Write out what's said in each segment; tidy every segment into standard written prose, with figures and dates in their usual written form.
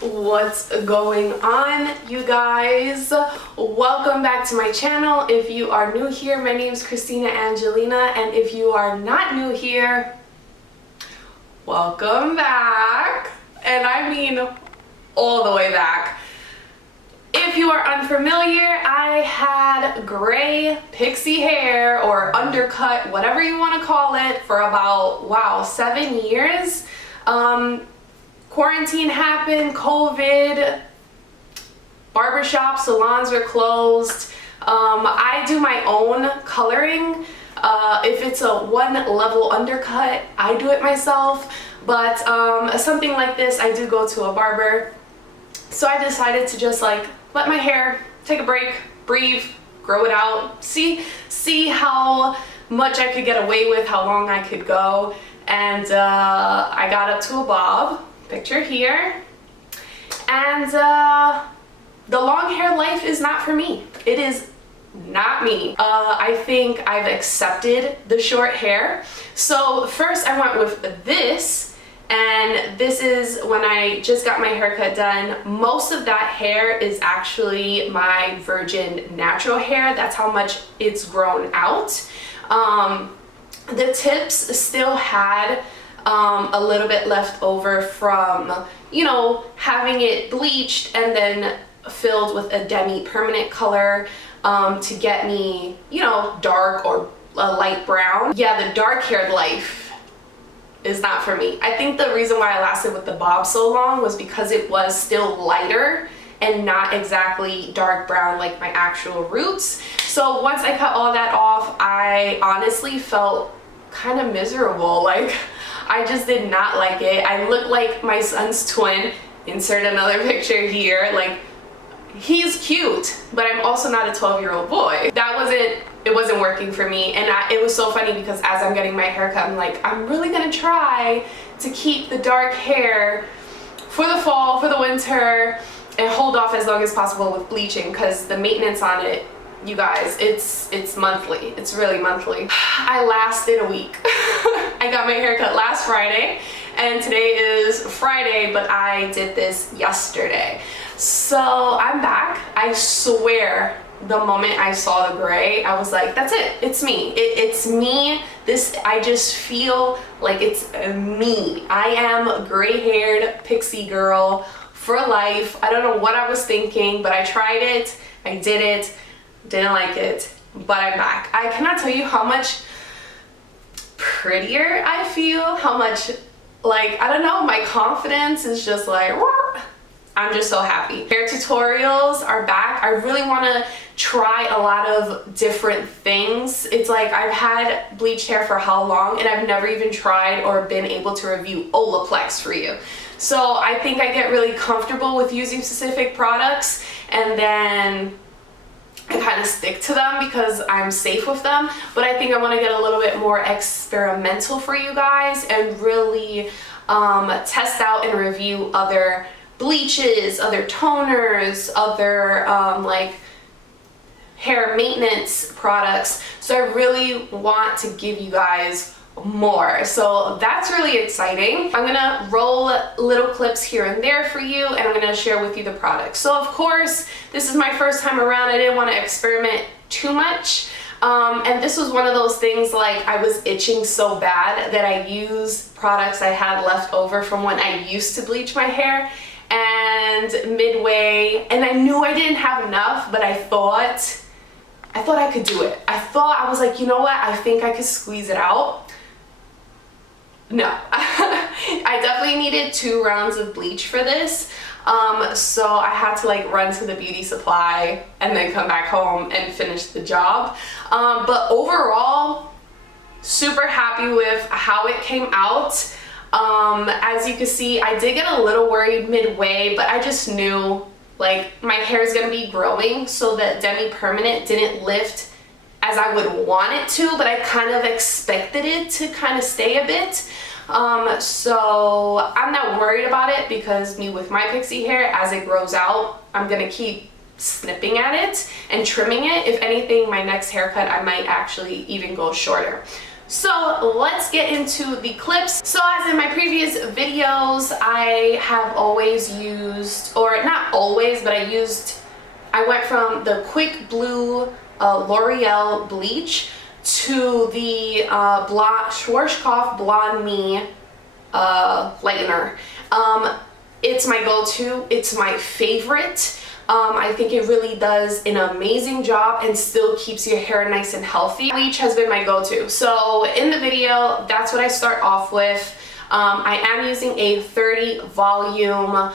What's going on, you guys? Welcome back to my channel. If you are new here, my name is Christina Angelina, and if you are not new here, welcome back. And I mean all the way back. If you are unfamiliar, I had gray pixie hair or undercut, whatever you want to call it, for about, wow, 7 years. Quarantine happened, COVID, barbershop, salons were closed. I do my own coloring. If it's a one level undercut, I do it myself. But something like this, I do go to a barber. So I decided to just like let my hair take a break, breathe, grow it out, see how much I could get away with, how long I could go. And I got up to a bob, picture here. And the long hair life is not for me. It is not me. I think I've accepted the short hair. So first I went with this. And this is when I just got my haircut done. Most of that hair is actually my virgin natural hair. That's how much it's grown out. The tips still had a little bit left over from, you know, having it bleached and then filled with a demi-permanent color to get me, you know, dark or a light brown. Yeah, the dark haired life is not for me. I think the reason why I lasted with the bob so long was because it was still lighter and not exactly dark brown like my actual roots. So once I cut all that off, I honestly felt kind of miserable. Like, I just did not like it. I look like my son's twin. Insert another picture here. Like, he's cute, but I'm also not a 12-year-old boy. It wasn't working for me. And it was so funny because as I'm getting my haircut, I'm like, I'm really gonna try to keep the dark hair for the fall, for the winter, and hold off as long as possible with bleaching, because the maintenance on it, you guys, it's monthly. It's really monthly. I lasted a week. I got my haircut last Friday, and today is Friday, but I did this yesterday. So I'm back. I swear, the moment I saw the gray, I was like, that's it. It's me. It's me. I just feel like it's me. I am a gray-haired pixie girl for life. I don't know what I was thinking, but I tried it. I did it. Didn't like it, but I'm back. I cannot tell you how much prettier I feel, how much, like, I don't know, my confidence is just like, I'm just so happy. Hair tutorials are back. I really want to try a lot of different things. It's like I've had bleached hair for how long, and I've never even tried or been able to review Olaplex for you. So I think I get really comfortable with using specific products, and then I kind of stick to them because I'm safe with them. But I think I want to get a little bit more experimental for you guys and really test out and review other bleaches, other toners, other like hair maintenance products. So I really want to give you guys more. So that's really exciting. I'm gonna roll little clips here and there for you, and I'm gonna share with you the products. So of course, this is my first time around. I didn't want to experiment too much. And this was one of those things, like, I was itching so bad that I used products I had left over from when I used to bleach my hair. And midway, and I knew I didn't have enough, but I thought I could do it. I was like, you know what? I think I could squeeze it out. No, I definitely needed 2 rounds of bleach for this. So I had to like run to the beauty supply and then come back home and finish the job. But overall, super happy with how it came out. As you can see, I did get a little worried midway, but I just knew like my hair is gonna be growing, so that demi-permanent didn't lift as I would want it to, but I kind of expected it to kind of stay a bit. So I'm not worried about it, because me with my pixie hair, as it grows out, I'm gonna keep snipping at it and trimming it. If anything, my next haircut, I might actually even go shorter. So let's get into the clips. So as in my previous videos, I have always used, or not always, but I went from the Quick Blue L'Oreal Bleach to the Schwarzkopf Blonde Me lightener. It's my go-to, it's my favorite. I think it really does an amazing job and still keeps your hair nice and healthy. Bleach has been my go-to. So in the video, that's what I start off with. I am using a 30 volume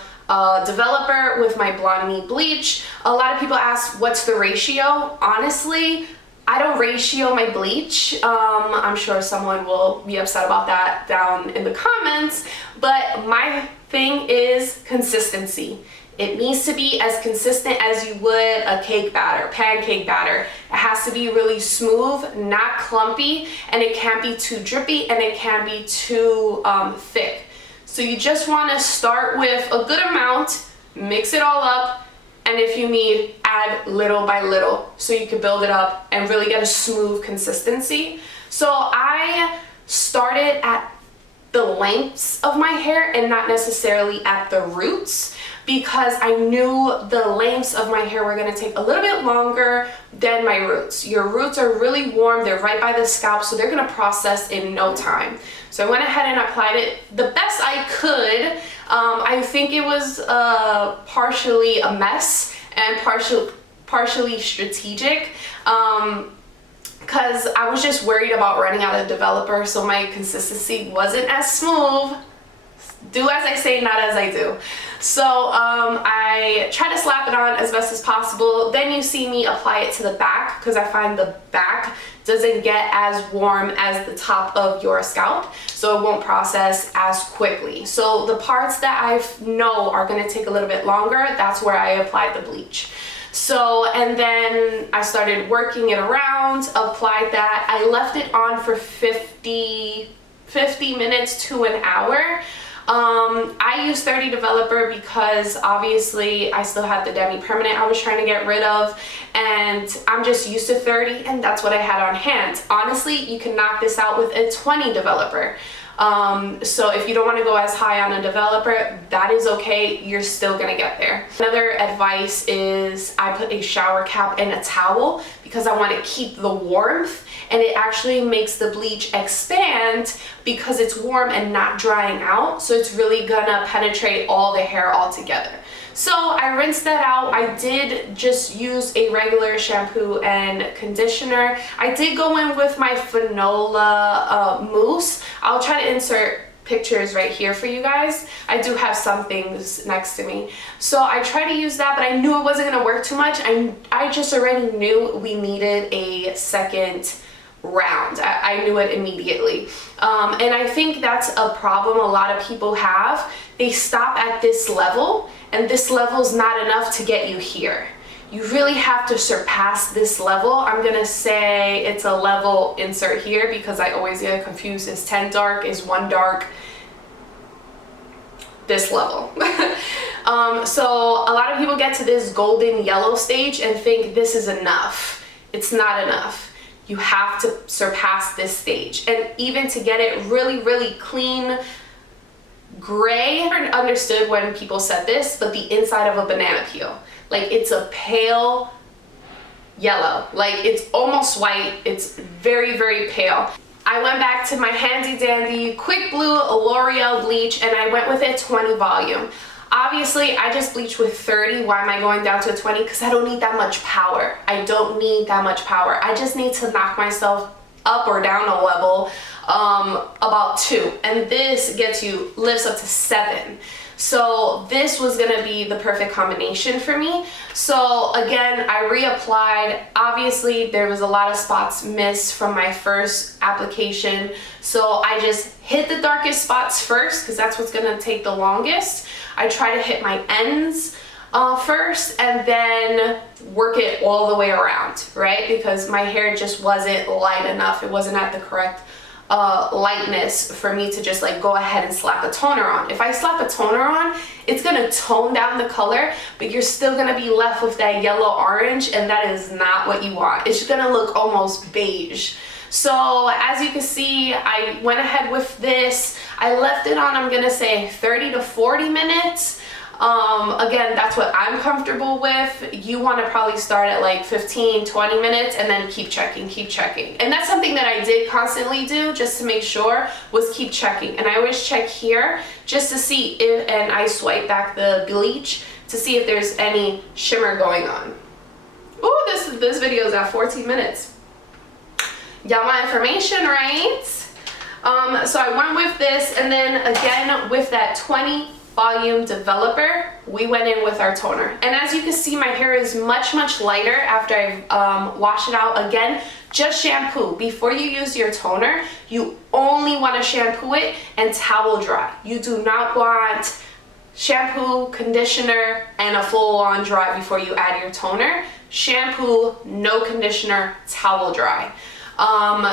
developer with my Blonde Me bleach. A lot of people ask, what's the ratio? Honestly, I don't ratio my bleach. I'm sure someone will be upset about that down in the comments, but my thing is consistency. It needs to be as consistent as you would a cake batter, pancake batter. It has to be really smooth, not clumpy, and it can't be too drippy, and it can't be too thick. So you just want to start with a good amount, mix it all up, and if you need, add little by little so you can build it up and really get a smooth consistency. So I started at the lengths of my hair and not necessarily at the roots, because I knew the lengths of my hair were going to take a little bit longer than my roots. Your roots are really warm, they're right by the scalp, so they're going to process in no time. So I went ahead and applied it the best I could. I think it was partially a mess and partially strategic, because I was just worried about running out of developer, so my consistency wasn't as smooth. Do as I say, not as I do. So I try to slap it on as best as possible. Then you see me apply it to the back, because I find the back doesn't get as warm as the top of your scalp, so it won't process as quickly. So the parts that I know are going to take a little bit longer, that's where I applied the bleach. So, and then I started working it around, applied that. I left it on for 50 minutes to an hour. I use 30 developer because obviously I still had the demi-permanent I was trying to get rid of, and I'm just used to 30, and that's what I had on hand. Honestly, you can knock this out with a 20 developer. So if you don't want to go as high on a developer, that is okay, you're still gonna get there. Another advice is I put a shower cap and a towel because I want to keep the warmth, and it actually makes the bleach expand because it's warm and not drying out, so it's really gonna penetrate all the hair all together. So I rinsed that out. I did just use a regular shampoo and conditioner. I did go in with my Fanola mousse. I'll try to insert pictures right here for you guys. I do have some things next to me. So I tried to use that, but I knew it wasn't gonna work too much. I just already knew we needed a second round. I knew it immediately. And I think that's a problem a lot of people have. They stop at this level, and this level's not enough to get you here. You really have to surpass this level. I'm gonna say it's a level insert here because I always get confused. Is 10 dark, is 1 dark? This level. So a lot of people get to this golden yellow stage and think this is enough. It's not enough. You have to surpass this stage, and even to get it really, really clean gray. I never understood when people said this, but the inside of a banana peel, like it's a pale yellow, like it's almost white. It's very, very pale. I went back to my handy dandy Quick Blue L'Oreal bleach, and I went with a 20 volume. Obviously, I just bleach with 30. Why am I going down to a 20? Because I don't need that much power. I don't need that much power. I just need to knock myself up or down a level, about 2. And this lifts up to 7. So this was gonna be the perfect combination for me. So again, I reapplied. Obviously, there was a lot of spots missed from my first application. So I just hit the darkest spots first because that's what's gonna take the longest. I try to hit my ends first and then work it all the way around, right? Because my hair just wasn't light enough. It wasn't at the correct lightness for me to just like go ahead and slap a toner on. If I slap a toner on, it's gonna tone down the color, but you're still gonna be left with that yellow orange, and that is not what you want. It's gonna look almost beige. So as you can see, I went ahead with this. I left it on, I'm gonna say 30 to 40 minutes. Again, that's what I'm comfortable with. You want to probably start at like 15-20 minutes and then keep checking. And that's something that I did constantly do just to make sure, was keep checking. And I always check here just to see if, and I swipe back the bleach to see if there's any shimmer going on. Ooh, this video is at 14 minutes. Got my information right. So I went with this, and then again with that 20 volume developer, we went in with our toner. And as you can see, my hair is much lighter after I wash it out. Again, just shampoo. Before you use your toner, you only want to shampoo it and towel dry. You do not want shampoo, conditioner, and a full-on dry before you add your toner. Shampoo, no conditioner, towel dry.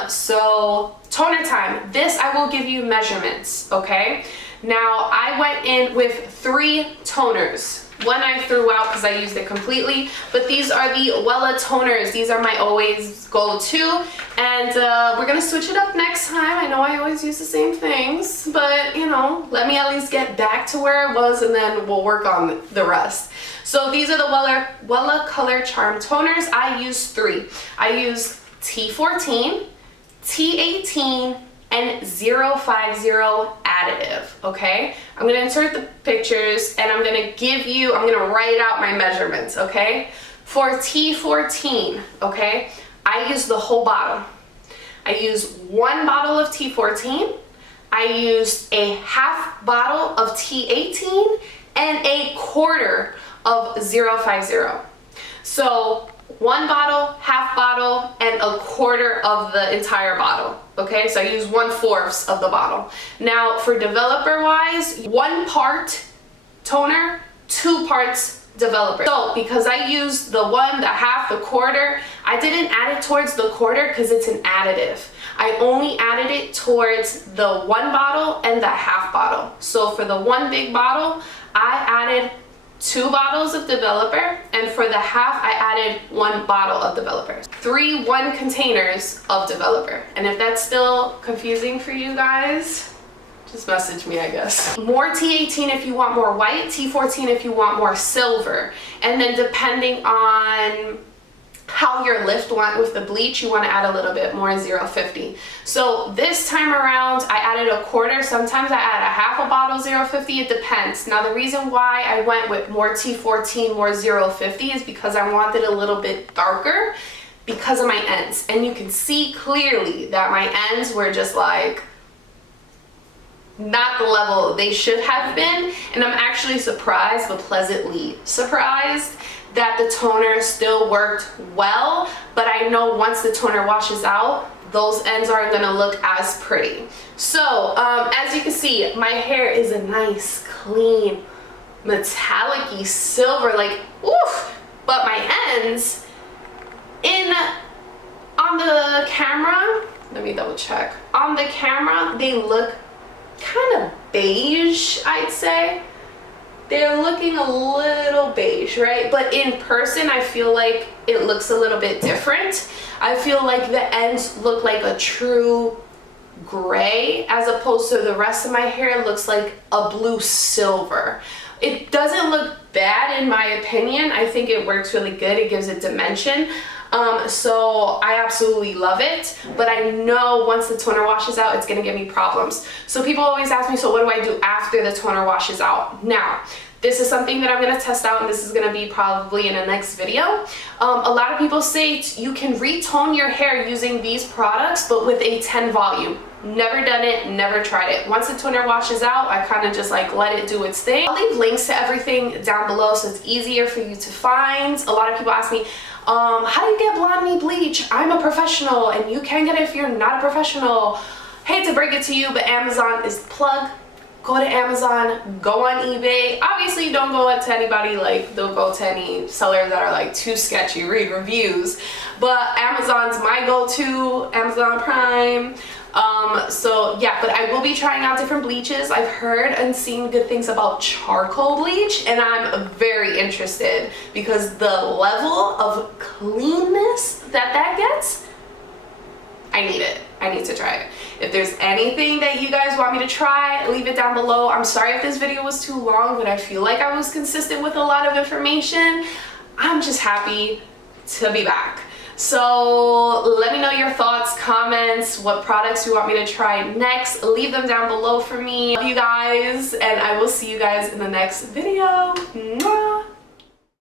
So toner time. This I will give you measurements, okay? Now I went in with 3 toners. One I threw out because I used it completely, but these are the Wella toners. These are my always go-to, and we're gonna switch it up next time. I know I always use the same things, but you know, let me at least get back to where it was, and then we'll work on the rest. So these are the Wella Color Charm toners. I use 3. I use T14, T18, and 050 additive, okay? I'm gonna insert the pictures and I'm gonna write out my measurements, okay? For T14, okay, I use the whole bottle. I use 1 bottle of T14, I used a half bottle of T18, and a quarter of 050. So 1 bottle, half bottle, and a quarter of the entire bottle. Okay, so I use 1/4 of the bottle. Now for developer wise, 1 part toner, 2 parts developer. So because I used the 1, the half, the quarter, I didn't add it towards the quarter because it's an additive. I only added it towards the 1 bottle and the half bottle. So for the 1 big bottle, I added 2 bottles of developer, and for the half I added 1 bottle of developer. 3 1 containers of developer. And if that's still confusing for you guys, just message me, I guess. More T18 if you want more white, T14 if you want more silver. And then depending on how your lift went with the bleach, you want to add a little bit more 050. So this time around I added a quarter. Sometimes I add a half a bottle 050. It depends. Now the reason why I went with more T14, more 050 is because I wanted a little bit darker because of my ends. And you can see clearly that my ends were just like not the level they should have been. And I'm actually surprised, but pleasantly surprised, that the toner still worked well, but I know once the toner washes out, those ends aren't gonna look as pretty. So as you can see, my hair is a nice, clean, metallic-y silver, like oof, but my ends on the camera, let me double check, on the camera they look kind of beige, I'd say. They're looking a little beige, right? But in person, I feel like it looks a little bit different. I feel like the ends look like a true gray, as opposed to the rest of my hair looks like a blue silver. It doesn't look bad in my opinion. I think it works really good. It gives it dimension. So I absolutely love it, but I know once the toner washes out, it's gonna give me problems. So people always ask me, so what do I do after the toner washes out? Now, this is something that I'm gonna test out, and this is gonna be probably in the next video. A lot of people say you can retone your hair using these products, but with a 10 volume. Never done it, never tried it. Once the toner washes out, I kind of just like let it do its thing. I'll leave links to everything down below so it's easier for you to find. A lot of people ask me, how do you get Blonde Me bleach? I'm a professional, and you can get it if you're not a professional. Hate to break it to you, but Amazon is the plug. Go to Amazon, go on eBay. Obviously don't go to anybody, like don't go to any sellers that are like too sketchy, read reviews. But Amazon's my go-to, Amazon Prime. So yeah, but I will be trying out different bleaches. I've heard and seen good things about charcoal bleach, and I'm very interested because the level of cleanness that gets, I need it. I need to try it. If there's anything that you guys want me to try, leave it down below. I'm sorry if this video was too long, but I feel like I was consistent with a lot of information. I'm just happy to be back. So let me know your thoughts, comments, what products you want me to try next. Leave them down below for me. Love you guys, and I will see you guys in the next video. Mwah!